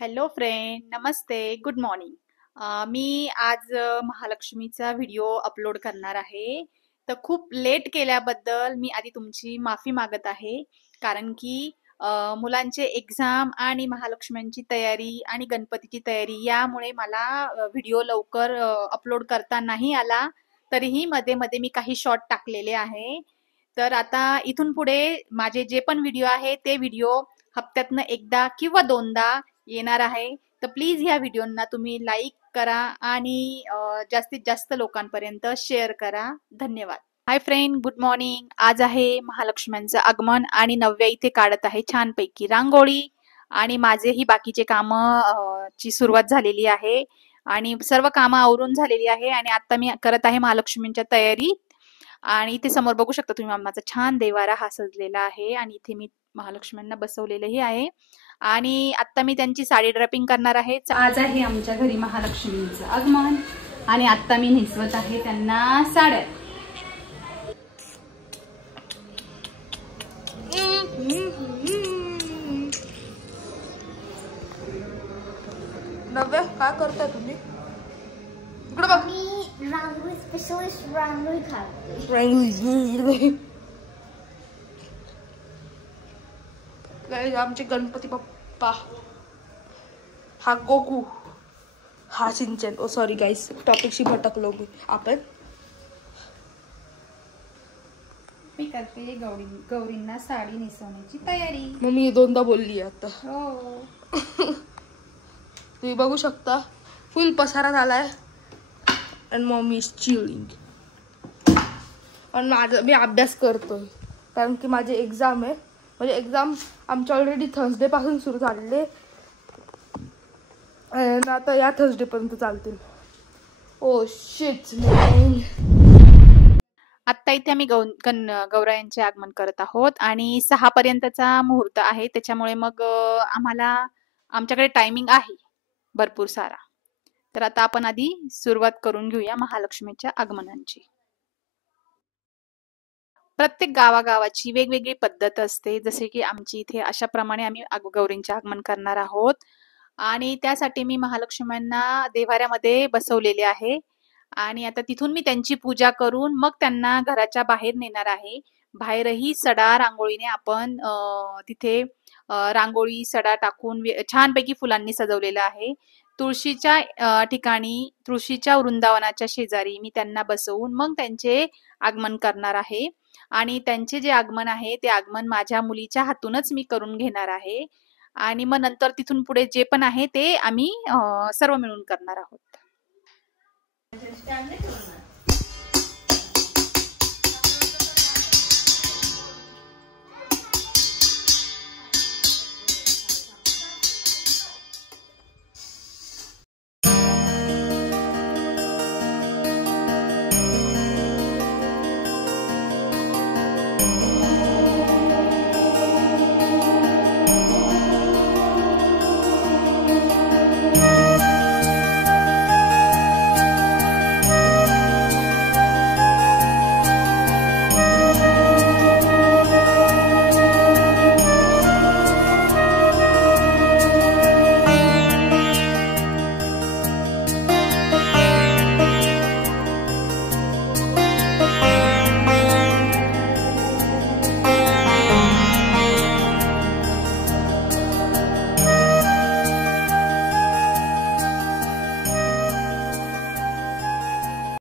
Hello friend, नमस्ते, good morning. मी आज महालक्ष्मीचा video upload करणार आहे. तर खूप लेट केल्याबद्दल मी आधी तुमची माफी मागत आहे. कारण की मुलांचे एक्झाम आणि महालक्ष्म्यांची तयारी आणि गणपतीची तयारी यामुळे मला व्हिडिओ लवकर अपलोड करता नाही आला. तरीही मध्ये मध्ये मी काही शॉर्ट टाकलेले आहे. तर आता इथून पुढे माझे जे पण व्हिडिओ आहे ते व्हिडिओ हप्त्यातनं एकदा किंवा दोनदा येणार आहे. तर प्लीज ह्या व्हिडिओंना तुम्ही लाईक करा आणि जास्तीत जास्त लोकांपर्यंत शेअर करा. धन्यवाद. Hi friend, good morning. आज आहे महालक्ष्म्यांचं आगमन आणि नव्या इथे काढत आहे छानपैकी रांगोळी आणि माझेही बाकीचे कामं ची सुरुवात झालेली आहे आणि सर्व कामं आवरून झालेली आहे आणि आता मी करत आहे महालक्ष्मींच्या तयारी. आणि इथे समोर बघू शकता तुम्ही माझा छान देवारा हा सजलेला आहे आणि इथे मी महालक्ष्म्यांना बसवलेलंही आहे आणि आता मी त्यांची साडी ड्रॅपिंग करणार आहे. आज आहे आमच्या घरी महालक्ष्मींचं आगमन आणि आता मी नेसवत आहे त्यांना साड्या. नव्या काय करताय तुम्ही? इकडे बघ. रांगोळी स्पेशलिस्ट रांगोळी काय आमचे गणपती बाप्पा, हा गोकू, हा सिंचन. ओ सॉरी गाईस, टॉपिकशी भटकलो मी. आपण मी करते गौरींना साडी नेसवण्याची तयारी. मग मी दोनदा बोलली आता. हो, तुम्ही बघू शकता फुल पसारा झालाय आणि मम्मी इज चिलिंग. आणि मी अभ्यास करतोय कारण की माझे एक्झाम आहे. म्हणजे एक्झाम आमच्या ऑलरेडी थर्सडे पासून सुरू झालेले आणि आता या थर्सडे पर्यंत चालतील. Oh shit. आता इथे आम्ही गौरायांचे आगमन करत आहोत आणि 6 पर्यंतचा मुहूर्त आहे. त्याच्यामुळे मग आमच्याकडे टायमिंग आहे भरपूर सारा. तर आता आपण आधी सुरुवात करून घेऊया महालक्ष्मीच्या आगमनाची. प्रत्येक गावागावाची वेगवेगळी पद्धत असते. जसे की आमची इथे अशा प्रमाणे आम्ही गौरींचे आगमन करणार आहोत आणि त्यासाठी मी महालक्ष्म्यांना देव्हाऱ्यामध्ये बसवलेले आहे आणि आता तिथून मी त्यांची पूजा करून मग त्यांना घराच्या बाहेर नेणार आहे. बाहेरही सडा रांगोळीने आपण तिथे रांगोळी सडा टाकून छानपैकी फुलांनी सजवलेलं आहे. तुळशीच्या ठिकाणी, तुळशीच्या वृंदावनाच्या शेजारी मी त्यांना बसवून मग त्यांचे आगमन करणार आहे आणि त्यांचे जे आगमन आहे ते आगमन माझ्या मुलीच्या हातूनच मी करून घेणार आहे आणि मग नंतर तिथून पुढे जे पण आहे ते आम्ही सर्व मिळून करणार आहोत.